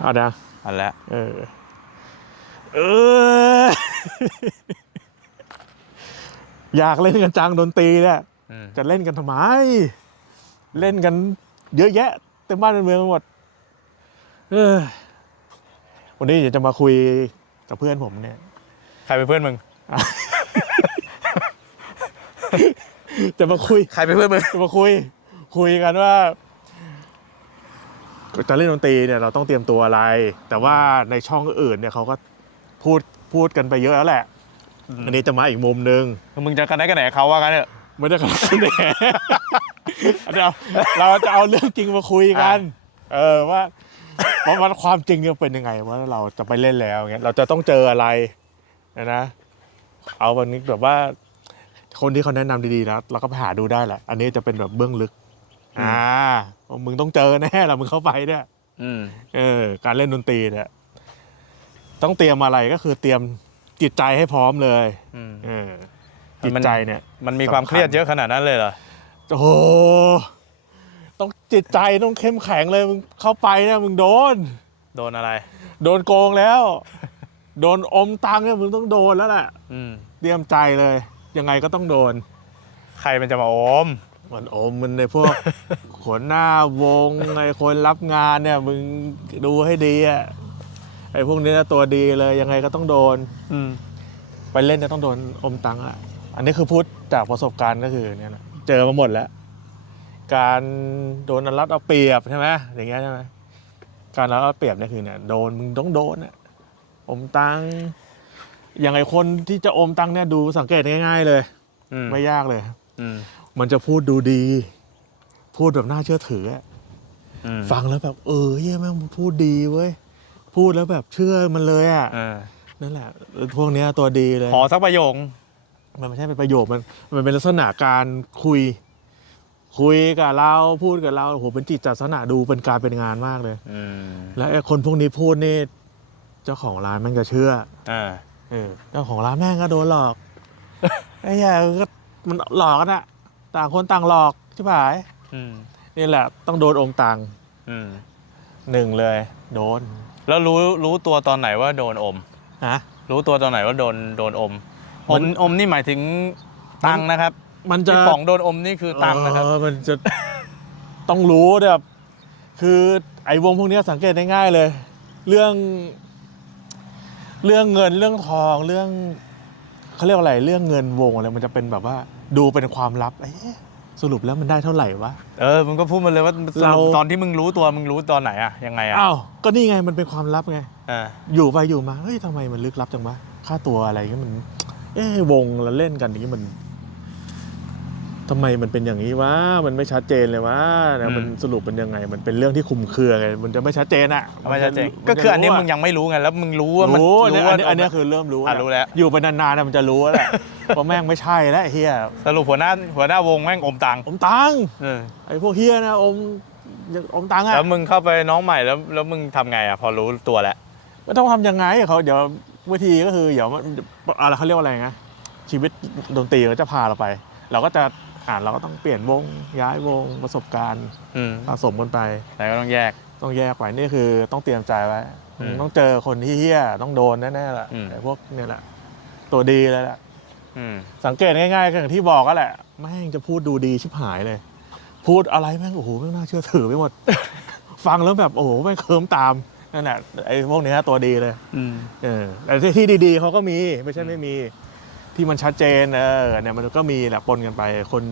เอานะอันแล้วเออ เออ อยากเล่นกันจังดนตรีเนี่ยอืมจะเล่นกันทำไม เล่นกันเยอะแยะเต็มบ้านเต็มเมืองไปหมดเออวันนี้เดี๋ยวจะมาคุยกับเพื่อนผมเนี่ย ใครเป็นเพื่อนมึง จะมาคุย ใครเป็นเพื่อนมึง จะมาคุย คุยกันว่า จะเล่นดนตรีเนี่ยเราต้องเตรียมตัวอะไร แต่ว่าในช่องอื่นเนี่ยเขาก็พูดพูดกันไปเยอะแล้วแหละ อันนี้จะมาอีกมุมนึงมึงจะกันไหนกันไหนเขาว่ากันเถอะไม่ได้ขนาดนั้นแหละเดี๋ยวเราจะเอาเรื่องจริงมาคุยกัน เออว่าว่าว่าความจริงจะเป็นยังไงว่าเราจะไปเล่นแล้วเงี้ยเราจะต้องเจออะไรนะนะ เอาวันนี้แบบว่า คนที่เขาแนะนำดีๆนะเราก็ไปหาดูได้แหละ อันนี้จะเป็นแบบเบื้องลึก อ่าว่ามึงต้องเจอแน่ละมึงเข้าไปเนี่ยอืมเออ การเล่นดนตรีเนี่ยต้องเตรียมอะไรก็คือเตรียมจิตใจให้พร้อมเลยอืมเออจิตใจเนี่ย มันมีความเครียดเยอะขนาดนั้นเลยเหรอโอ้โหต้องจิตใจต้องเข้มแข็งเลยมึงเข้าไปเนี่ยมึงโดน โดนอะไร โดนโกงแล้ว โดนอมตังค์เนี่ยมึงต้องโดนแล้วแหละอืมเตรียมใจเลย ยังไงก็ต้องโดน ใครมันจะมาโอม มันอมมันในพวกขนหน้าวงไอ้คนรับงานเนี่ยมึงดูให้ดีอะไอ้พวกนี้นะตัวดีเลยยังไงก็ต้องโดน อืม ไปเล่นเนี่ยต้องโดนอมตังค์อะอันนี้คือพูดจากประสบการณ์ก็คือเนี่ยนะเจอมาหมดแล้ว การโดนรัดเอาเปรียบใช่ไหมอย่างเงี้ยใช่ไหมการรัดเอาเปรียบเนี่ยคือเนี่ยโดนมึงต้องโดนอะอมตังค์อย่างไอคนที่จะอมตังค์เนี่ยดูสังเกตง่าย ๆ เลย อืมไม่ยากเลย อืม มันจะพูดดูดี พูดแบบน่าเชื่อถืออะอืมฟังแล้วแบบ เออเฮ้ยแม่งมันพูดดีเว้ย พูดแล้วแบบเชื่อมันเลยอะเออนั่นแหละพวกเนี้ยตัวดีเลย ขอสักประโยค มันไม่ใช่เป็นประโยคมันมันเป็นลักษณะการคุย คุยกับเราพูดกับเราโอ้โหเป็นจิตจัดลักษณะดูเป็นการเป็นงานมากเลย อืมแล้วไอ้คนพวกนี้พูดนี่เจ้าของร้านแม่งจะเชื่ออ่าเออเจ้าของร้านแม่งก็โดนหลอก ไอ้เหี้ยก็มันหลอกกันอะ ต่างคนต่างหลอกใช่ไหมอืมนี่แหละ ต้องโดนอมตังค์อืมหนึ่งเลย โดนแล้วรู้รู้ตัวตอนไหนว่าโดนอม ฮะ รู้ตัวตอนไหนว่าโดนโดนอมมัอนมอมนี่หมายถึงตังค์นะครับมันจะ ที่ป๋องโดนอมนี่คือตังค์นะครับ เออมันจะต้องรู้แบบคือไอ้วงพวกเนี้ยสังเกตได้ง่ายเลย เรื่อง เรื่องเงินเรื่องทองเรื่องเขาเรียกว่าอะไร เรื่องเงินวงอะไรมันจะเป็นแบบว่า ดูเป็นความลับเอ๊ะสรุปแล้วมันได้เท่าไหร่วะ เออมึงก็พูดมาเลยว่าเราตอนที่มึงรู้ตัวมึงรู้ตอนไหนอะยังไงอะอ้าว ก็นี่ไงมันเป็นความลับไงอ่าอยู่ไปอยู่มา เฮ้ยทำไมมันลึกลับจังวะ ค่าตัวอะไรเงี้ยมัน เอ๊ะวงเราเล่นกันอย่างนี้มัน ทำไมมันเป็นอย่างนี้วะ มันไม่ชัดเจนเลยวะนะมันสรุปมันยังไง มันเป็นเรื่องที่คลุมเครือไง มันจะไม่ชัดเจนอะไม่ชัดเจนมัก็จะคืออันนี้รู้ะมึงยังไม่รู้ไง แล้วมึงรู้ว่ามันรู้อันนี้ว่าอันนี้อันนี้คือเริ่มรู้อะรู้แล้ว อยู่ไปนานๆนะมันจะรู้แล้วแหละว่าแม่งไม่ใช่แล้วไอ้เฮียสรุปหัวหน้าหัวหน้าวงแม่งอมตังค์อมตังค์เออไอ้พวกเฮียนะอมอมตังค์อะแล้วมึงเข้าไปน้องใหม่แล้วแล้วมึงทำไงอะพอรู้ตัวแล้วไม่ต้องทำยังไงเขาเดี๋ยววิธีก็คือเดี๋ยวมันอะไรเขาเรียกว่าอะไรนะชีวิตดนตรีก็จะพาเราไป เราก็จะ อ่านเราก็ต้องเปลี่ยนวงย้ายวงประสบการณ์อืมสะสมกันไป แต่ก็ต้องแยก ต้องแยกไปนี่คือต้องเตรียมใจไว้ อืมต้องเจอคนที่เฮี้ยต้องโดนแน่ๆแหละอืม ไอ้พวกเนี่ยแหละ ตัวดีเลยแหละ อืม สังเกตง่ายๆก็อย่างที่บอกก็แหละแม่งจะพูดดูดีชิบหายเลย พูดอะไรแม่งโอ้โหแม่งน่าเชื่อถือไปหมด ฟังแล้วแบบโอ้โหแม่งเคิมตามนั่นแหละไอ้พวกเนี้ยตัวดีเลย อืม เออแต่ที่ที่ดีๆเขาก็มีไม่ใช่ไม่มี ที่มันชัดเจนเออเนี่ยมันก็มีแหละปนกันไป คน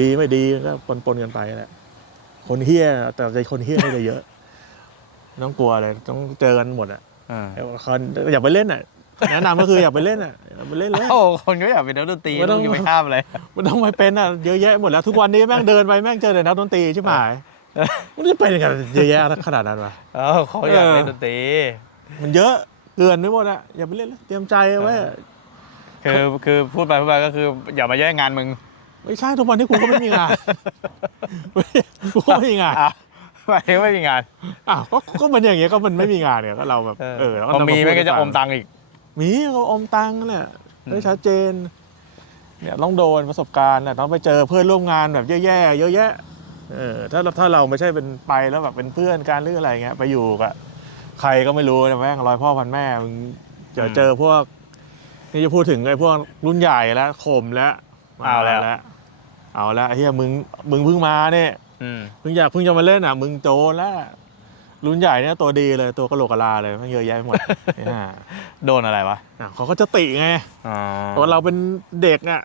ดีไม่ดีก็ปนปนๆกันไปแหละคนเฮี้ยแต่ใจคนเฮี้ยนี่จะเยอะไม่ต้องกลัวเลยต้องเจอกันหมดอะอ่าไอ้คนอย่าไปเล่นอะแนะนำก็คืออย่าไปเล่นอะอย่าไปเล่นเลยโอ้คนก็อยากเป็นนักดนตรีไม่ต้องมึงจะไปข้ามเลยมันต้องไปเป็นอะเยอะแยะหมดแล้วทุกวันนี้แม่งเดินไปแม่งเจอแต่นักดนตรีใช่ไหมมันจะเป็นกันเยอะแยะขนาดนั้นวะเออเขาอยากเล่นดนตรีมันเยอะเกินไปหมดอะอย่าไปเล่นเลยเตรียมใจเอาไว้ คือคือพูดไปพูดไปก็คืออย่ามาแย่งงานมึง ไม่ใช่ทุกวันนี้กูก็ไม่มีงานกูก็ไม่มีงานอะหมายถึงไม่มีงานอ้าวก็ก็มันอย่างเงี้ยก็มันไม่มีงานเนี่ยก็เราแบบเออแล้วพอมีนำาพูดไม่ก็จะให้อฟัมตังค์อีก มีก็อมตังค์นั่นแหละอืมไม่ชัดเจน เนี่ยต้องโดนประสบการณ์น่ะต้องไปเจอเพื่อนร่วมงานแบบแย่ๆเยอะแยะเออถ้าถ้าเราไม่ใช่เป็นไปแล้วแบบเป็นเพื่อนกันหรืออะไรเงี้ยไปอยู่กับใครก็ไม่รู้นะแม่งร้อยพ่อพันแม่มึงเจออืมเจอพวก นี่จะพูดถึงไอ้พวกรุ่นใหญ่แล้วข่มแล้วเอาแล้วมเอาแล้วไอ้เฮียมึงมึงเพิ่งมาเนี่ยอืมเพิ่งอยากเพิ่งจะมาเล่นอะ มึงโจรแล้วรุ่นใหญ่เนี่ยตัวดีเลยตัวกะโหลกกะลาเลยมันเยอะแยะไปหมดไอ้ห่าโดนอะไรวะอะเขาก็จะติไงอ๋อตอนเราเป็นเด็กอะ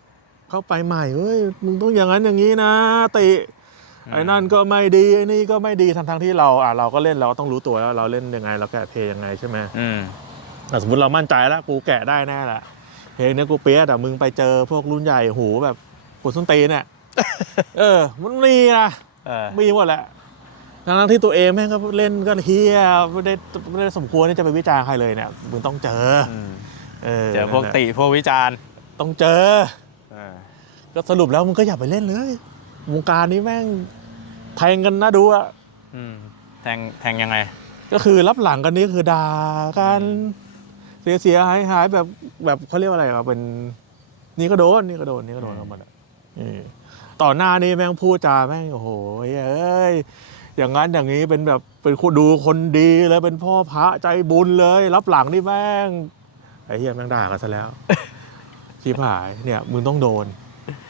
เข้าไปใหม่เฮ้ยมึงต้องอย่างนั้นอย่างนี้นะติไอ้นั่นก็ไม่ดีไอ้นี่ก็ไม่ดีทั้งทั้งๆที่เราอะเราก็เล่นเราก็ต้องรู้ตัวแล้วเราเล่นยังไงเราแกะเพลงยังไงใช่ไหม อืมอะ สมมติเรามั่นใจแล้วกูแกะได้แน่ละเพลงเนี้ยกูเปี้ยแต่มึงไปเจอพวกรุ่นใหญ่หูแบบกูส้นตีนเนี่ยเออ มันมีนะเออมีหมดแหละทั้งๆที่ตัวเองแม่งก็เล่นก็เฮียไม่ได้ไม่ได้สมควรที่จะไปวิจารณ์ใครเลยเนี่ยมึงต้องเจออืมเออเจอพวกติพวกวิจารณ์ต้องเจอเออก็สรุปแล้วมึงก็อย่าไปเล่นเลยวงการนี้แม่งแทงกันนะดูอะอืมแทงแทงยังไง ก็คือรับหลังกันนี้คือด่ากัน เสียเสียหายหายแบบแบบเขาเรียกว่าอะไรอะเป็นนี่ก็โดนนี่ก็โดนนี่ก็โดนอืมกันหมดอะเออต่อหน้านี่แม่งพูดจาแม่งโอ้โหเอ้ยอย่างนั้นอย่างนี้เป็นแบบเป็นคนดูคนดีเลยเป็นพ่อพระใจบุญเลย รับหลังนี่แม่งไอ้เหี้ยแม่งด่ากันซะแล้วชิบหายเนี่ยมึงต้องโดน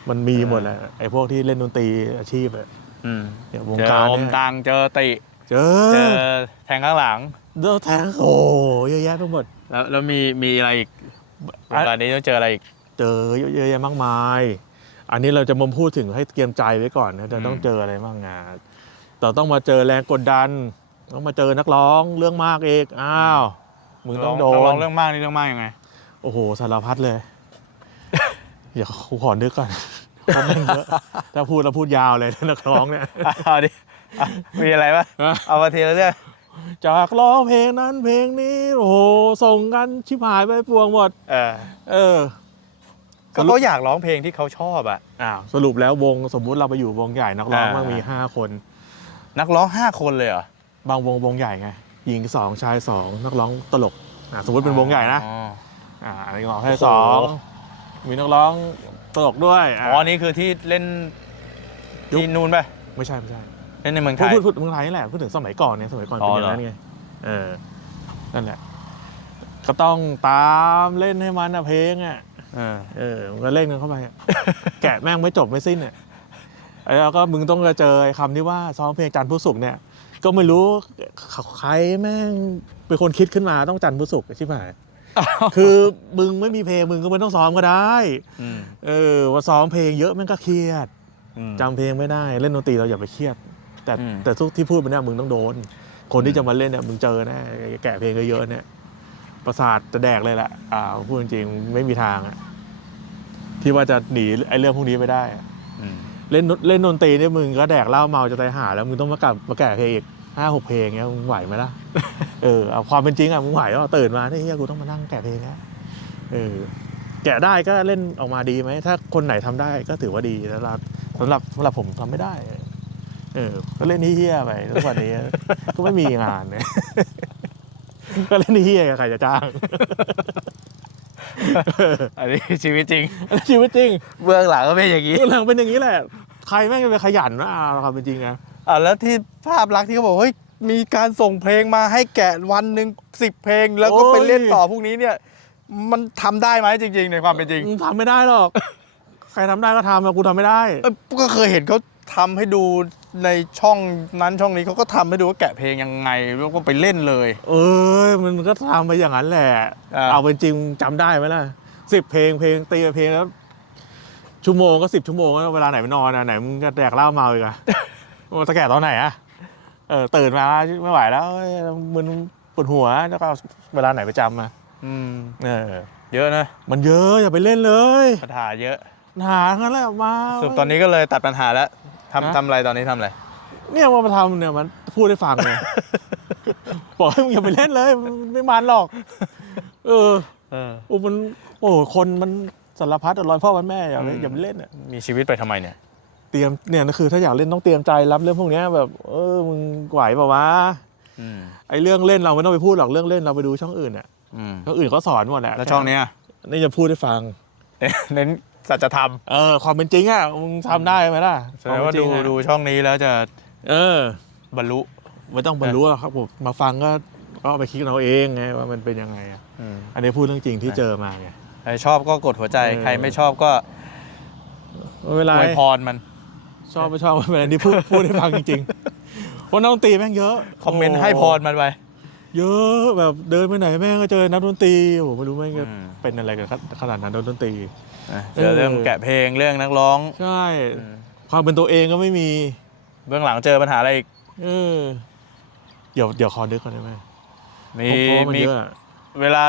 มันมีหมดแหละไอ้พวกที่เล่นดนตรีอาชีพอะอืมเนี่ยวงเจอการอมเนี่ยตังเจอติ เจเจออแทงข้างหลัง เดอแทงโอ้เยอะแยะไปหมด แล้วแล้วมีมีอะไรอีกวงการนี้ต้องเจออะไรอีก เจอเยอะแยะมากมาย อันนี้เราจะมาพูดถึงให้เตรียมใจไว้ก่อนนะจะต้องอืมเจออะไรบ้างงานแต่ต้องมาเจอแรงกดดัน ต้องมาเจอนักร้องเรื่องมากเอกอ้าวมึงต้องโดร้อนงเรื่องมากนี่เรื่องมากยังไง โอ้โหสารพัดเลยเดี๋ยวกูขอนึกก่อนเพราะแม่งเยอะถ้าพูดแล้วพูดยาวเลยนักร้องเนี่ยเอาดิอะมีอะไรปะฮะเอามาทีละเรื่อง จากร้องเพลงนั้นเพลงนี้ โอ้โหส่งกันชิบหายไปพวงหมด เออเออก็เขาอยากร้องเพลงที่เขาชอบอะอ้าวสรุปแล้ววงสมมุติเราไปอยู่วงใหญ่นักร้องอ่ามันมีห้าคน นักร้องห้าคนเลยเหรอบางวงวงใหญ่ไงหญิงสองชายสองนักร้องตลกอ่าสมมติเป็นวงใหญ่นะอ๋ออ่าอันนี้ร้องแค่โอ้โหสองมีนักร้องตลกด้วยอ่าอ๋อนี่คือที่เล่นยุคที่นู่นปะไม่ใช่ไม่ใช่ เล่นในเมืองไทพูดย พูดพูดเมืองไทยนี่แหละพูดถึงสมัยก่อนเนี่ยสมัยก่อนอ๋เป็นออย่างนั้นเหรอไงเออนั่นแหละ ก็ต้องตามเล่นให้มันอะเพลงอะเออเออมันก็เล่นกันเข้าไปอะแกะแม่งไม่จบไม่สิ้นเนี่ยแล้วก็มึงต้องเจอไอ้คำที่ว่าซ้อมเพลงจันทร์ผู้ศุกร์เนี่ย ก็ไม่รู้ใครแม่งเป็นคนคิดขึ้นมาต้องจันทร์ผู้ศุกร์ใช่ไหมคือมึงไม่มีเพลงมึงก็ไม่ต้องซ้อมก็ได้ อืมเออว่าซ้อมเพลงเยอะแม่งก็เครียด อืมจำเพลงไม่ได้เล่นดนตรีเราอย่าไปเครียด แต่อืมแต่ทุกที่พูดไปเนี่ยมึงต้องโดน คนที่จะมาเล่นเนี่ยมึงเจอแน่แกะเพลงเยอะๆเนี่ยประสาทจะแดกเลยแหละอ่าพูดจริงๆไม่มีทางอะที่ว่าจะหนีไอ้เรื่องพวกนี้ไปได้อะอืมเล่นเล่นดนตรีเนี่ยมึงก็แดกเหล้าเมาจะตายหา แล้วมึงต้องมากลับมาแกะเพลงอีกห้าหกเพลงเงี้ยมึงไหวไหมล่ะเออเอาความเป็นจริงอะมึงไหวแล้วตื่นมาเนี่ยเฮียกูต้องมานั่งแกะเพลงนะเออแกะได้ก็เล่นออกมาดีไหม ถ้าคนไหนทำได้ก็ถือว่าดีแล้วเราสำหรับสำหรับผมทำไม่ได้ เออ ก็เล่นเฮี้ยๆไปทุกวันนี้ ก็ไม่มีงานเนี่ยก็เล่นเฮี้ยๆกับใครจะจ้าง อันนี้ชีวิตจริง ชีวิตจริงเบื้องหลังก็เป็นอย่างนี้เรื่องเป็นอย่างนี้แหละ ใครแม่งจะไปขยันนะอ่าความเป็นจริงอะอ่าแล้วที่ภาพลักษณ์ที่เขาบอกเฮ้ยมีการส่งเพลงมาให้แกะวันหนึ่งสิบเพลง แล้วก็ไปเล่นต่อพวกนี้เนี่ย มันทำได้ไหมจริง ๆ ในความเป็นจริงมึงทำไม่ได้หรอก ใครทำได้ก็ทำแต่กูทำไม่ได้เอ้ยก็เคยเห็นเขาทำให้ดู ในช่องนั้นช่องนี้เขาก็ทำให้ดูว่าแกะเพลงยังไงแล้วก็ไปเล่นเลย เออมันก็ทำไปอย่างนั้นแหละ อ่า เอาเป็นจริงจำได้ไหมล่ะสิบเพลงเพลงตีไปเพลงแล้ว ชั่วโมงก็สิบชั่วโมงแล้วเวลาไหนไปนอนอะไหนมึงก็แดกเหล้าเมาอีกอะ มันจะแก่ตอนไหนอะเออตื่นมาไม่ไหวแล้วเอ้ยมึนปวดหัวแล้วก็เอาเวลาไหนไปจำมาอืมเออ เยอะนะมันเยอะอย่าไปเล่นเลยปัญหาเยอะ หางั้นแหละมาสรุปตอนนี้ก็เลยตัดปัญหาแล้ว ฮะ ทำทำอะไรตอนนี้ทำอะไร เนี่ยมาทำเนี่ยมันพูดให้ฟังเลย บอกให้มึงอย่าไปเล่นเลยมันไม่มันหรอก เออเออ โอ้มัน โอ้คนมันสารพัดอะร้อยพ่อวันแม่อย่าไปอืม อย่าไปเล่นอะมีชีวิตไปทำไมเนี่ย เตรียมเนี่ยนะคือ ถ้าอยากเล่นต้องเตรียมใจรับเรื่องพวกเนี้ยแบบ เออมึงไหวเปล่าวะอืมไอเรื่องเล่นเราไม่ต้องไปพูดหรอกเรื่องเล่นเราไปดูช่องอื่นอะอืมช่องอื่นเขาสอนหมดแหละแล้วช่องเนี้ยนี่จะพูดให้ฟัง เน้น สัจธรรมเออความเป็นจริงอะมึงทำได้ไหมล่ะแสดงว่าดูคมเป็นจริงอะดูช่องนี้แล้วจะเออ บรรลุไม่ต้องบรรลุหรอกครับผมมาฟังก็ก็เอาไปคิดเอาเองไงว่ามันเป็นยังไงอะอืมอันนี้พูดเรื่องจริงที่เจอมาไง ใครชอบก็กดหัวใจเออ ใครไม่ชอบก็ไม่เป็นไรอวยพรมัน ชอบไม่ชอบไม่เป็นไรนี่พูดพูดให้ฟังจริงๆเพราะนักดนตรีแม่งเยอะคอมเมนต์ให้พรมันไป เยอะแบบเดินไปไหนแม่งก็เจอนักดนตรีโอ้โหไม่รู้แม่งจะอืม เป็นอะไรกันขนาดนั้นดนตรีเจอเรื่องแกะเพลงเรื่องนักร้องใช่ความเป็นตัวเองก็ไม่มี เบื้องหลังเจอปัญหาอะไรอีกเออ เดี๋ยวเดี๋ยวขอนึกก่อนได้ไหมมีเพราะว่ามันมี เยอะอะเวลา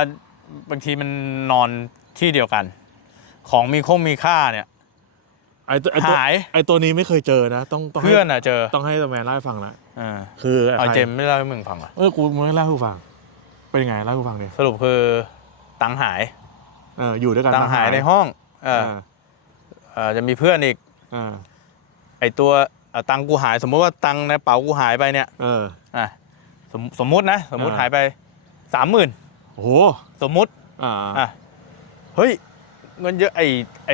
บางทีมันนอนที่เดียวกัน ของมีคงมีค่าเนี่ย ไอ้ตัวไอ้ตัวหาย ไอ้ตัวนี้ไม่เคยเจอนะ ต้องต้องให้เพื่อนอะเจอต้องให้ตะแมนเล่าให้ฟังนะอ่าคือเอาใครเจมส์ไม่เล่าให้มึงฟังเหรอะเออกูไม่เล่าให้กูฟัง เป็นยังไงเล่าให้กูฟังดิสรุปคือตังค์หายเอออยู่ด้วยกันตังค์หายในห้องเอเอออเออจะมีเพื่อนอีกเออไอตัวเอ่อตังค์กูหาย สมมติว่าตังค์ในเป๋ากูหายไปเนี่ยเออ อะสมสมมุตินะ สมมุติอ่า หายไปสามหมื่นโอ้โหสมมุติอ่าอะเฮ้ยเงินเยอะไอไอ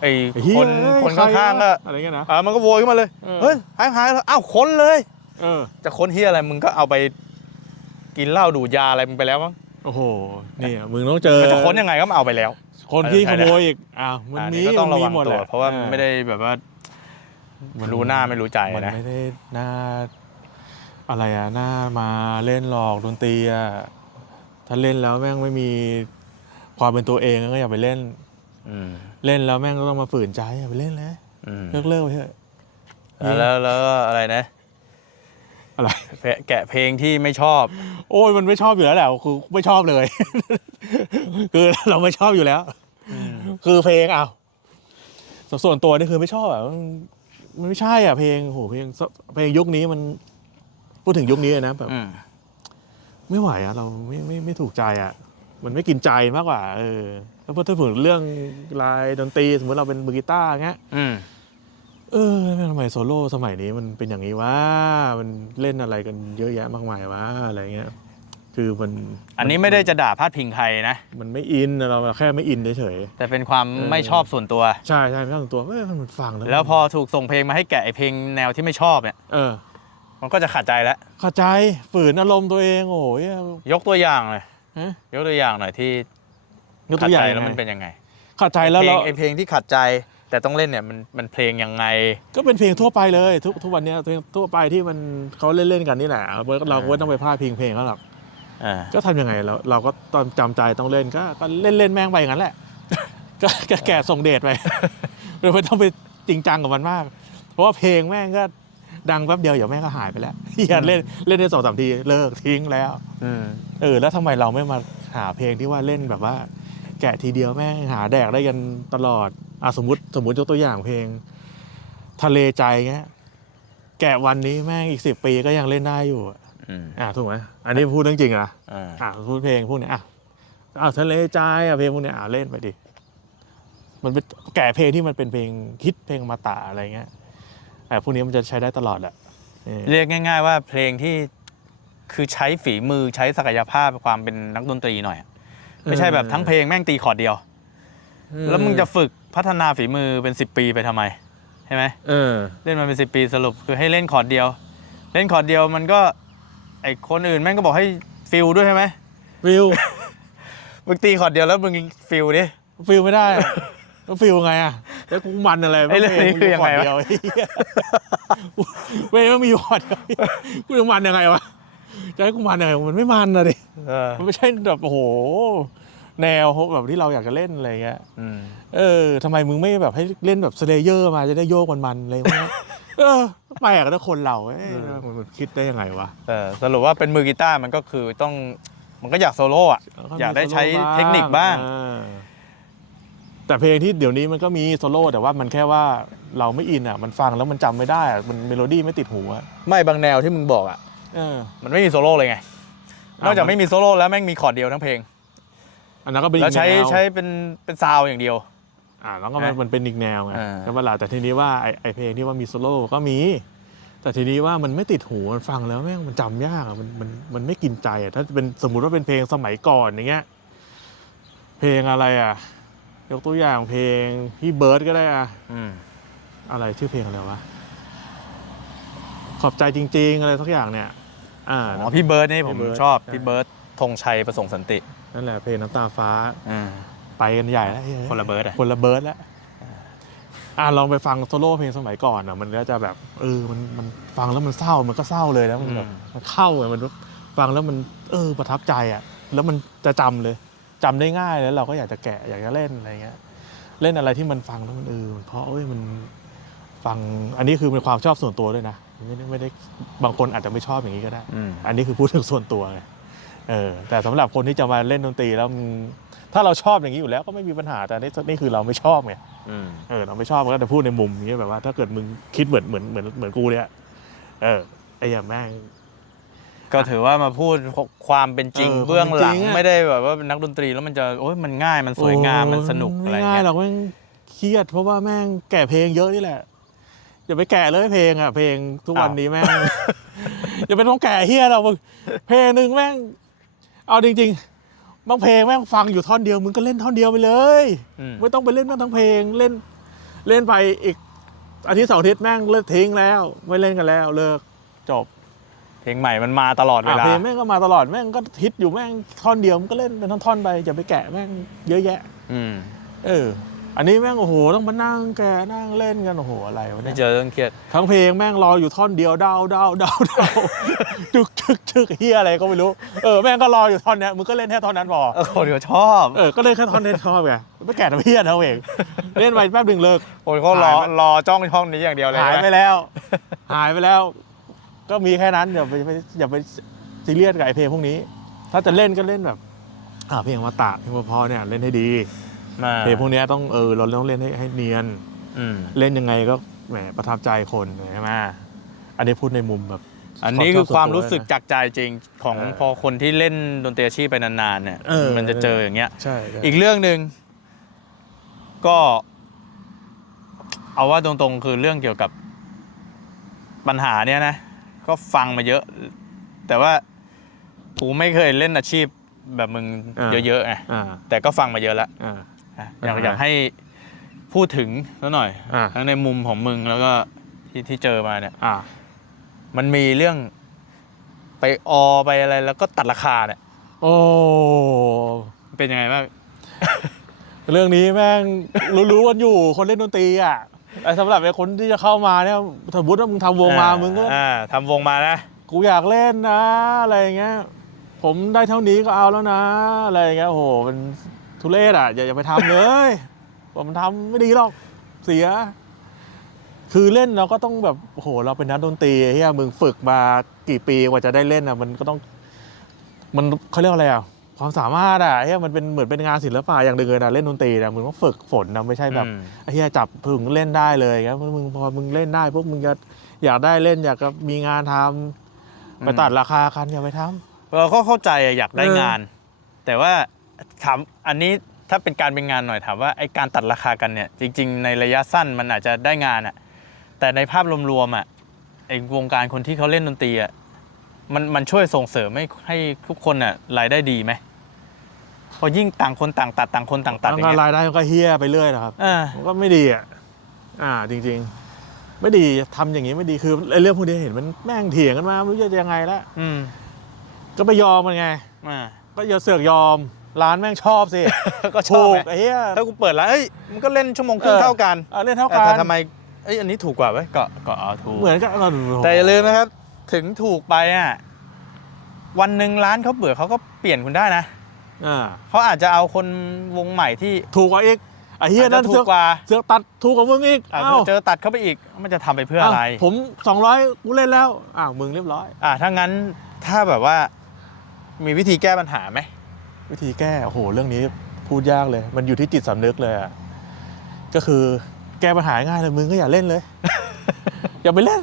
ไอไอ้เหี้ยคนคนใรข้างๆก็อะไรเงี้ยนะ อ่ามันก็โวยขึ้นมาเลยเออ เฮ้ยหายหายแล้วอ้าวค้นเลย เออจะค้นเฮียอะไรมึงก็เอาไปกินเหล้าดูดยาอะไรมึงไปแล้วมั้งโอ้โหนี่อะมึงต้องเจอมันจะค้นยังไงก็มาเอาไปแล้ว คนที่เอขอใช่โมยอีกอ้าวมันอันมีนี้ก็ต้องระวังมีหมดตัแหวละเพราะว่าออไม่ได้แบบว่ารู้หน้าไม่รู้ใจมันนะไม่ได้หน้าอะไรอะหน้ามาเล่นหลอกดนตรีอะถ้าเล่นแล้วแม่งไม่มีความเป็นตัวเองก็อย่าไปเล่น อืม เล่นแล้วแม่งก็ต้องมาฝืนใจอย่าไปเล่นเลยอืมเลิกเลิกไปเถอะ แล้วแล้วก็อะไรนะอะไรแกะแกะเพลงที่ไม่ชอบ โอ้ยมันไม่ชอบอยู่แล้วแหละคือไม่ชอบเลย คือเราไม่ชอบอยู่แล้ว คือเพลงอ้าวสส่วนตัวนี่คือไม่ชอบอะมันมันไม่ใช่อะเพลงโหเพลงเพลงยุคนี้มัน พูดถึงยุคนี้เลยนะแบบ อืม ไม่ไหวอะเราไม่ไม่ไม่ถูกใจอะ มันไม่กินใจมากกว่าเออแล้วพอถ้าถึงเรื่องลายดนตรีสมมติเราเป็นมือกีตาร์เงี้ยอืมเออทำไมโซโล่สมัยนี้มันเป็นอย่างนี้วะมันเล่นอะไรกันเยอะแยะมากมายวะอะไรเงี้ย คือมันอันนี้ไม่ได้จะด่าพาดพิงใครนะ มันไม่อินเราแค่ไม่อินเฉย แต่เป็นความเออ ไม่ชอบส่วนตัว ๆใช่ใช่ไม่ต้องตัวเอ้ยมันฟังแล้วแล้วพอถูกส่งเพลงมาให้แกะไอเพลงแนวที่ไม่ชอบเนี่ยเออ มันก็จะขัดใจแล้ว เข้าใจฝืนอารมณ์ตัวเองโอ้ยยกตัวอย่างเลย ฮะยกตัวอย่างหน่อยที่ยกขัตัดวอย่าใจงแล้วไงมันเป็นยังไงเข้าใจไอแล้วเพลเรางไอเพลงที่ขัดใจแต่ต้องเล่นเนี่ยมันมันเพลงยังไง ก็เป็นเพลงทั่วไปเลย ทุกทุกวันเนี้ยเพลงทั่วไปที่มันเขาเล่นเล่นๆกันนี่แหละเราเราก็ไม่ต้องไปพลาดพิงเพลงเขาหรอกอ่าก็ทำยังไงเราเราก็ตอนจำใจต้องเล่นก็ก็เล่นเล่นๆแม่งไปอย่างนั้นแหละ ก็ก็แก่ส่งเดชไปเราไม่ต้องไปจริงจังกับมันมาก เพราะว่าเพลงแม่งก็ ดังแป๊บเดียวเดี๋ยวแม่งก็หายไปแล้วอย่าเล่นเล่นได้สองสามทีเลิกทิ้งแล้วอืมเออแล้วทำไมเราไม่มาหาเพลงที่ว่าเล่นแบบว่า แกะทีเดียวแม่งหาแดกได้กันตลอดอะสมมติสมมติยกตัวอย่างเพลง ทะเลใจเงี้ยแกะวันนี้แม่งอีกสิบปีก็ยังเล่นได้อยู่อะอืมอะถูกไหมอันนี้พูดเรื่องจริงอะอ่าอะพูดเพลงพวกเนี้ยอะอ้าวทะเลใจอะเพลงพวกเนี้ยอะเล่นไปดิมันเป็นแกะเพลงที่มันเป็นเพลงฮิตเพลงมาตาอะไรเงี้ย แต่พวกนี้มันจะใช้ได้ตลอดแหละเออ เรียกง่าย ๆ ว่าเพลงที่คือใช้ฝีมือใช้ศักยภาพความเป็นนักดนตรีหน่อยอะไม่ใช่แบบทั้งเพลงแม่งตีคอร์ดเดียว แล้วมึงจะฝึกพัฒนาฝีมือเป็น 10 ปีไปทำไมใช่ไหมเออ เล่นมาเป็น 10 ปีสรุปคือให้เล่นคอร์ดเดียว เล่นคอร์ดเดียวมันก็ไอคนอื่นแม่งก็บอกให้ฟิลด้วยใช่ไหมฟิล มึงตีคอร์ดเดียวแล้วมึงฟิลดิ ฟิลไม่ได้อะ แล้วฟิลไงอะแล้วกูมันอะไรไอ้เรื่องนี้คือยังไงวะเดียวเว้ยมันมีพอร์ดเดียวกูจะมันยังไงวะจะให้กูมันยังไงมันไม่มันนะดิเออมันไม่ใช่แบบโอ้โห แนวแบบที่เราอยากจะเล่นอะไรเงี้ยอืมเออทำไมมึงไม่แบบให้เล่นแบบสเลเยอร์มาจะได้โยกมันๆอะไรพวกเนี้ยเออแปลกนะคนเราเอ้ยมันคิดได้ยังไงวะ เออสรุปว่าเป็นมือกีตาร์มันก็คือต้องมันก็อยากโซโล่อะอยากได้ใช้เทคนิคบ้างเออ แต่เพลงที่เดี๋ยวนี้มันก็มีโซโล่แต่ว่ามันแค่ว่าเราไม่อินอะ มันฟังแล้วมันจำไม่ได้อะมันเมโลดี้ไม่ติดหูอะไม่บางแนวที่มึงบอกอะเออ มันไม่มีโซโล่เลยไงอ้าวนอกจากไม่มีโซโล่แล้วแม่งมีคอร์ดเดียวทั้งเพลง อันนั้นก็เป็นอีแล้วกใช้แนวใช้เป็นเป็นซาวด์อย่างเดียว อ่าแล้วก็มันนะมันเป็นอีกแนวไงอ่าใช่ปะล่ะแต่ทีนี้ว่าไอไอเพลงที่ว่ามีโซโล่ก็มี แต่ทีนี้ว่ามันไม่ติดหูมันฟังแล้วแม่งมันจำยากอะมันมันมันไม่กินใจอะถ้าเป็นสมมุติว่าเป็นเพลงสมัยก่อนอย่างเงี้ย เพลงอะไรอะ ยกตัวอย่างเพลงพี่เบิร์ดก็ได้อะอืมอะไรชื่อเพลงอะไรวะ ขอบใจจริง ๆ อะไรสักอย่างเนี่ย อ่า อ๋อพี่เบิร์ดนี่ผมพี่เบิร์ดชอบ ใช่ พี่เบิร์ดธงชัยประสงค์สันตินั่นแหละเพลงน้ำตาฟ้าอ่าไปกันใหญ่แล้วฮ้ยคนละเบิร์ดอะคนละเบิร์ดแล้วอ่าลองไปฟังโซโล่เพลงสมัยก่อนอะ มันก็จะแบบเออมันมันฟังแล้วมันเศร้ามันก็เศร้าเลยนะมันแบบมันเข้าอะมันฟังแล้วมัน เออประทับใจอะ แล้วมันจะจำเลย จำได้ง่ายแล้วเราก็อยากจะแกะอยากจะเล่นอะไรเงี้ยเล่นอะไรที่มันฟังแล้วมันเออมันเพราะเอ้ยมันฟังอันนี้คือเป็นความชอบส่วนตัวด้วยนะไม่ได้ไม่ได้บางคนอาจจะไม่ชอบอย่างนี้ก็ได้อืมอันนี้คือพูดถึงส่วนตัวไงเออแต่สำหรับคนที่จะมาเล่นดนตรีแล้วมันถ้าเราชอบอย่างนี้อยู่แล้วก็ไม่มีปัญหาแต่นี่นี่คือเราไม่ชอบไงอืมเออเราไม่ชอบมันก็จะพูดในมุมนี้แบบว่า ถ้าเกิดมึงคิดเหมือนเหมือนเหมือนเหมือนกูเนี่ยเออไอ้อย่างแม่ง ก็ถือว่ามาพูดความเป็นจริง เออเบื้องหลังความเป็นจริงอะ ไม่ได้แบบว่าเป็นนักดนตรีแล้วมันจะโอ้ยมันง่ายมันสวยงามมันสนุกอะไรม่ง่ายเงี้ยหรอกแม่งเครียดเพราะว่าแม่งแก่เพลงเยอะนี่แหละอย่าไปแก่เลยเพลงอะเพลงทุกวันนี้แม่ง อย่าไปต้องแก่เฮียเรามึงเพลงหนึ่งแม่ง เอาจริงๆบางเพลงแม่งฟังอยู่ท่อนเดียวมึงก็เล่นท่อนเดียวไปเลย อืมไม่ต้องไปเล่นแม่งทั้งเพลงเล่นเล่นไปอีกอาทิตย์สองอาทิตย์แม่งเลิกทิ้งแล้ว ไม่เล่นกันแล้วเลิกจบเพ ลงใหม่มันมาตลอดเวอะลา เพลงแม่งก็มาตลอดแม่งก็ฮิตอยู่แม่งท่อนเดียวมันก็เล่นเป็นท่อนๆไปอย่าไปแกะแม่งเยอะแยะ อืมเออ อันนี้แม่งโอ้โหต้องมานั่งแกะนั่งเล่นกันโอ้โหอะไรวะไม่เนี่ยเจอเรื่องเครียด ทั้งเพลงแม่งรออยู่ท่อนเดียวเดาเดาเดาเดาจึกจึกจึกเฮียอะไรก็ไม่รู้เออแม่งก็รออยู่ท่อนเนี้ยมึงก็เล่นแค่ท่อนนั้นพอ เออคนเขาชอบเออ ก็เล่นแค่ท่อนนี้ชอบไงไม่แกะทำเฮียเท่าเอง เล่นไปแป๊บหนึ่งเลิก คนเขารอหายไป รอจ้องช่องนี้อย่างเดียวเลยหายไปนะแล้ว หายไปแล้ว ก็มีแค่นั้นอย่าไปอย่าไปอย่าไปซีเรียสกับไอเพลงพวกนี้ ถ้าจะเล่นก็เล่นแบบอ่าเพลงอมาตะเพลงเพอๆเนี่ยเล่นให้ดีมาเพลงพวกเนี้ยต้องเออเราต้องเล่นให้ให้เนียนอืมเล่นยังไงก็แหมประทับใจคนใช่ไหมอันนี้พูดในมุมแบบ อันนี้คือความรู้สึกชอบส่วนตัวจากใจจริงของเออพอคนที่เล่นดนตรีอาชีพไปนานๆเนี่ยเออมันจะเจออย่างเงี้ยใช่ใช่อีกเรื่องหนึ่งก็ เอาว่าตรงๆคือเรื่องเกี่ยวกับปัญหาเนี้ยนะ ก็ฟังมาเยอะ แต่ว่ากูไม่เคยเล่นอาชีพแบบมึงเยอะๆไงอ่าแต่ก็ฟังมาเยอะแล้วอ่า อะอยากอ่าอยากให้พูดถึงแล้วหน่อยอ่า ทั้งในมุมของมึงแล้วก็ที่ที่เจอมาเนี่ย อ่ามันมีเรื่องไปออไปอะไรแล้วก็ตัดราคาเนี่ยโอ้เป็นยังไงบ้าง เรื่องนี้แม่งรู้ๆกันอยู่คนเล่นดนตรีอะ ไอ้สำหรับไอ้คนที่จะเข้ามาเนี่ยสมมติว่ามึงทำวงมาอ่มึงก็อ่าทำวงมานะ กูอยากเล่นนะอะไรอย่างเงี้ย ผมได้เท่านี้ก็เอาแล้วนะอะไรอย่างเงี้ยโอ้โหมันทุเรศอะอย่าอย่าไปทำเลยผมทำไม่ดีหรอกเสีย คือเล่นเราก็ต้องแบบโอ้โหเราเป็นนักดนตรีเฮียมึงฝึกมากี่ปีกว่าจะได้เล่นอะ มันก็ต้อง มันเขาเรียกว่าอะไรอะ ความสามารถอะเฮียมันเป็นเหมือนเป็นงานศิลปะอย่างหนึ่งเลยนะเล่นดนตรีนะมึงต้องฝึกฝนนะไม่ใช่แบบอืมไอ้เฮียจับพึงเล่นได้เลยครับมึงพอมึงเล่นได้ปุ๊บมึงจะอยากได้เล่นอยากจะมีงานทำไปตัดราคากันอย่าไปทำเราก็เข้าใจอะอยากได้เอองาน แต่ว่าถามอันนี้ถ้าเป็นการเป็นงานหน่อยถามว่าไอ้การตัดราคากันเนี่ย จริง ๆ ในระยะสั้นมันอาจจะได้งานอะแต่ในภาพรวมๆอะไอ้วงการคนที่เขาเล่นดนตรีอะมันมันช่วยส่งเสริมให้ให้ทุกคนอะรายได้ดีไหม พอยิ่งต่างคนต่างตัดต่างคนต่างตัดแล้วอย่างก็เงี้ยรายได้มันก็เฮียไปเรื่อยนะครับเออมันก็ไม่ดีอะอ่าจริง ๆ ไม่ดีทำอย่างนี้ไม่ดีคือไอ้เรื่องพวกนี้เห็นมันแม่งเถียงกันมาไม่รู้จะยังไงละอืมก็ไปยอมมันไงอ่าก็อย่าเสือกยอมร้านแม่งชอบสิก็ชอถูบกไงไอ้เหี้ยถ้ากูเปิดร้านเอ้ยมันก็เล่นชั่วโมงครึ่งเออเท่ากันเอาเล่นเท่าแต่กันทำไมเอ้ยอันนี้ถูกกว่าเว้ยก็ก็เอาถูกเหมือนกันแต่อย่าลืมนะครับ ถึงถูกไปอะวันหนึ่งร้านเขาเบื่อเขาก็เปลี่ยนคุณได้นะ อ่าเขาอาจจะเอาคนวงใหม่ที่ถูกกว่าอีกไอ้เฮียอาจนั่จะนถูเสือกกกว่าเสือกตัดถูกกว่ามึงอีกอาจเอ้าจะเจอตัดเข้าไปอีกมันจะทำไปเพื่ออะไรเาผมสองร้อยกูเล่นแล้วอ้าวมึงเรียบร้อย อ่าถ้างั้นถ้าแบบว่ามีวิธีแก้ปัญหาไหม วิธีแก้โอ้โหเรื่องนี้พูดยากเลย มันอยู่ที่จิตสำนึกเลยอะก็คือแก้ปัญหาง่ายเลยมึงก็อย่าเล่นเลย อย่าไปเล่น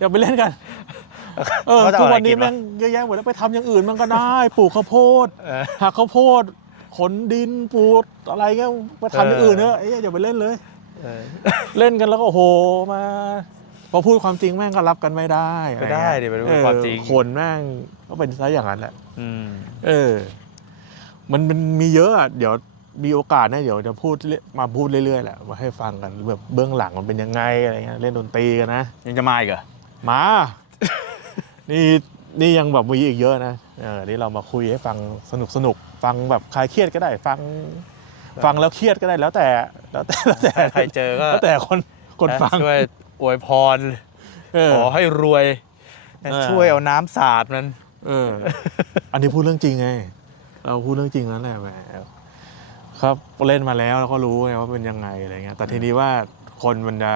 อย่าไปเล่นกัน เออเขาจะทุเอากอะไรวันนี้กินวะ แม่งเยอะแยะหมดแล้วไปทำอย่างอื่นมันก็ได้ ปลูกข้าวโพดเออ หักข้าวโพด ขนดินปลูกอะไรเงี้ยไปทำอย่างอื่นเนอะไอ้เหี้ยอย่าไปเล่นเลยเล่นกันแล้วก็โอ้โหมาพอพูดความจริงแม่งก็รับกันไม่ได้ไม่ได้อะรดิเงี้ยไปพูดความจริงเออคนแม่งก็เป็นซะอย่างนั้นแหละ อืม เออ มันมันมีเยอะอะเดี๋ยวมีโอกาสนะเดี๋ยวจะพูดเรื่อยมาพูดเรื่อยๆแหละมาให้ฟังกันแบบเบื้องหลังมันเป็นยังไงอะไรเงี้ยเล่นดนตรีกันนะยังจะมาอีกเหรอมา นี่นี่ยังแบบมีอีกเยอะนะเออนี่เรามาคุยให้ฟังสนุกสนุกฟังแบบคลายเครียดก็ได้ ฟัง ฟังแล้วเครียดก็ได้แล้วแต่แล้วแต่แล้วแต่ใครเจอก็แล้วแต่คนคนฟังช่วยอวยพรเออขอให้รวยเออช่วยเอาน้ำสาดมันเออ อันนี้พูดเรื่องจริงไง เราพูดเรื่องจริงแล้วแหละแหมครับเล่นมาแล้วเราก็รู้ไงว่าเป็นยังไงอะไรเงี้ยแต่ทีนี้ว่าคนมันจะ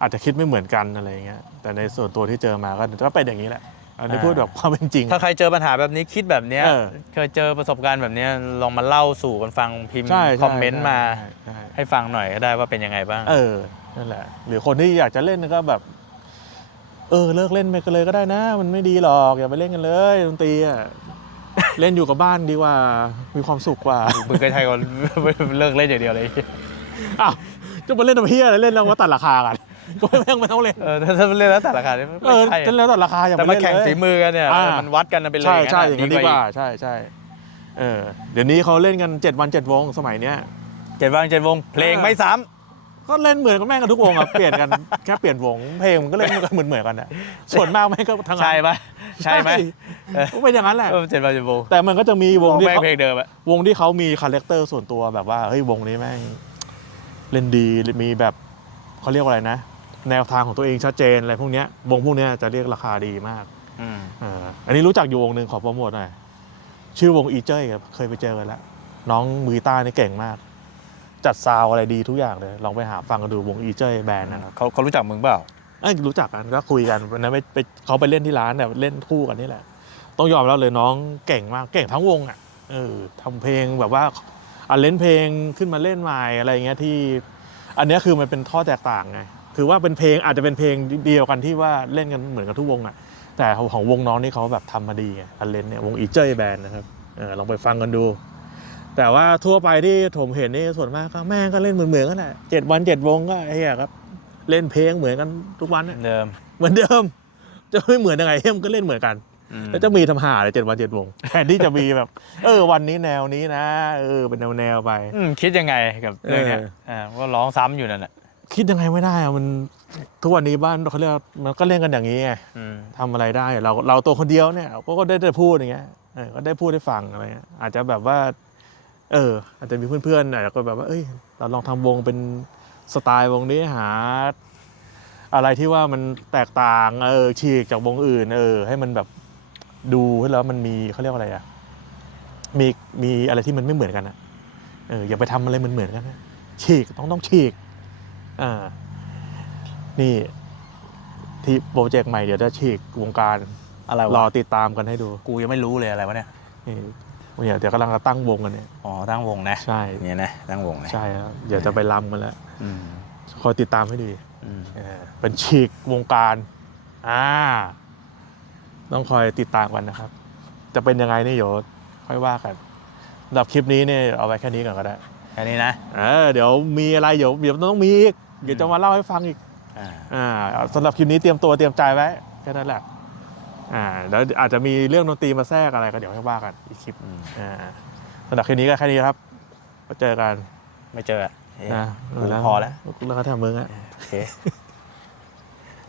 อาจจะคิดไม่เหมือนกันอะไรเงี้ยแต่ในส่วนตัวที่เจอมาก็ก็เป็นอย่างนี้แหละอันนี้อ่าพูดแบบความเป็นจริง ถ้าใครเจอปัญหาแบบนี้คิดแบบเนี้ยเออเคยเจอประสบการณ์แบบเนี้ยลองมาเล่าสู่กันฟังพิมพ์ใช่คอมเมนต์มา ใช่ใช่ ให้ฟังหน่อยก็ได้ว่าเป็นยังไงบ้าง เออนั่นแหละ หรือคนที่อยากจะเล่นก็แบบ เออเลิกเล่นไปกันเลยก็ได้นะ มันไม่ดีหรอกอย่าไปเล่นกันเลยดนตรีอะเล่นอยู่กับบ้านดีกว่า มีความสุขกว่ามึงเคยใช้ก่อน เลิกเล่นอย่างเดียวเลย อ้าวจะมาเล่นทำเพี้ยอะไรเล่นแล้วว่าตัดราคากันก็ไม่ แม่งไม่ต้องเล่น เออถ้าถ้าเล่นแล้วแต่ราคาเนี่ยเอไม่อใช่จะเล่นแล้วตัดราคาอย่าแต่ไปมาเล่นแข่งเลยฝีมือกันเนี่ยอ่ามันวัดกันไปเลยใช่อย่างใช่นั้นอย่างนั้นดีกว่าใช่ใช่เออเดี๋ยวนี้เขาเล่นกันเจ็ดวันเจ็ดวงสมัยเนี้ย เจ็ดวันเจ็ดวงเพลงไม่ซ้ก็เล่นเหมือนกันแม่งกันทุกวงอะ เปลี่ยนกันแค่เปลี่ยนวงเพลงมันก็เล่นกันเหมือนเหมือนๆกันอะส่วนมากแม่งก็ทั้งำใช่ปะใช่ไหมก็เป็นอย่างนั้นแหละ เออเจ็ดวันเจ็ดวงแต่มันก็จะมีวงที่แม่งเขาเพลงเดิมอะวงที่เขามีคาแรคเตอร์ส่วนตัวแบบว่าเฮ้ยวงนี้แม่งเล่นดีมีแบบเขาเรียกว่าอะไรนะ แนวทางของตัวเองชัดเจนอะไรพวกเนี้ยวงพวกเนี้ยจะเรียกราคาดีมากอืมเอออันนี้รู้จักอยู่วงหนึ่งขอโปรโมทหน่อยชื่อวงอีเจ้ยครับเคยไปเจอกันแล้วน้องมือใต้นี่เก่งมาก จัดซาวอะไรดีทุกอย่างเลย ลองไปหาฟังกันดูวงอีเจ้ยแบนด์นะครับเขาเขารู้จักมึงเปล่า เอ้ยรู้จักกันก็คุยกันวันนั้นไปไปเขาไปเล่นที่ร้านแบบเล่นคู่กันนี่แหละ ต้องยอมแล้วเลยน้องเก่งมากเก่งทั้งวงอะเออทำเพลงแบบว่าอะเล่นเพลงขึ้นมาเล่นใหม่อะไรอย่างเงี้ยที่ อันเนี้ยคือมันเป็นข้อแตกต่างไง คือว่าเป็นเพลงอาจจะเป็นเพลงเดียวกันที่ว่าเล่นกันเหมือนกันทุกวงอะแต่ของวงน้องนี่เขาแบบทำมาดีไงอันเลนเนี่ยวงอีเจยแบนนะครับเออลองไปฟังกันดู แต่ว่าทั่วไปที่ผมเห็นนี่ส่วนมากก็แม่งก็เล่นเหมือนๆกันแหละเจ็ดวันเจ็ดวงก็ไอ้เหี้ยครับ เล่นเพลงเหมือนกันทุกวันอะเดิมเหมือนเดิม จะไม่เหมือนยังไงเฮ้ยมนก็เล่นเหมือนกันอืมแล้วจะมีทำหาอะไรเจ็ดวันเจ็ดวงแทนที่จะมีแบบ เออ วันนี้แนวนี้นะ เออ เป็นแนวแนวๆไปอืมคิดยังไงกับเรื่องเนี้ยเอออ่าก็ร้องซ้ำอยู่นั่นแหละ คิดยังไงไม่ได้อะมันทุกวันนี้บ้านเขาเรียกว่ามันก็เล่นกันอย่างนี้ไงอืม ทำอะไรได้เราเราตัวคนเดียวเนี่ยก็ก็ได้ได้พูดอย่างเงี้ยเออก็ได้พูดได้ฟังอะไรเงี้ยอาจจะแบบว่า เออ อาจจะมีเพื่อนๆอาจจะก็แบบว่าเอ้ยเราลองทำวงเป็นสไตล์วงนี้หา อะไรที่ว่ามันแตกต่างเออฉีกจากวงอื่น เออ ให้มันแบบดูให้แล้วมันมีเขาเรียกว่าอะไรอะมีมีอะไรที่มันไม่เหมือนกันอะเอออย่าไปทำอะไรเหมือนเหมือนๆกันนะฉีกต้องต้องฉีก อ่านี่ที่โปรเจกต์ใหม่เดี๋ยวจะฉีกวงการอะไรรอวะติดตามกันให้ดูกูยังไม่รู้เลยอะไรวะเนี่ยนี่เนี่ยเดี๋ยวกำลังจะตั้งวงกันเนี่ยอ๋อตั้งวงนะใช่เนี่ยนะตั้งวงนะใช่แล้วเดี๋ยวจะไปรำกันแล้วอืมคอยติดตามให้ดีอืมเออเป็นฉีกวงการอ่าต้องคอยติดตามกันนะครับ จะเป็นยังไงนี่เดี๋ยวค่อยว่ากันสำหรับคลิปนี้เนี่ยเอาไว้แค่นี้ก่อนก็ได้ แค่นี้นะ เออเดี๋ยวมีอะไรเดี๋ยวเดี๋ยวต้องมีอีก เดี๋ยวจะมาเล่าให้ฟังอีกอ่าอ่าสำหรับคลิปนี้เตรียมตัวเตรียมใจไว้แค่นั้นแหละอ่าแล้วอาจจะมีเรื่องดนตรีมาแทรกอะไรก็เดี๋ยวให้ว่ากันอีกคลิปอืมอ่าสำหรับคลิปนี้ก็แค่นี้ครับมาเจอกันไม่เจออะเอ๊ะนะกูพอแล้วแล้วก็ทำมึงอะโอเค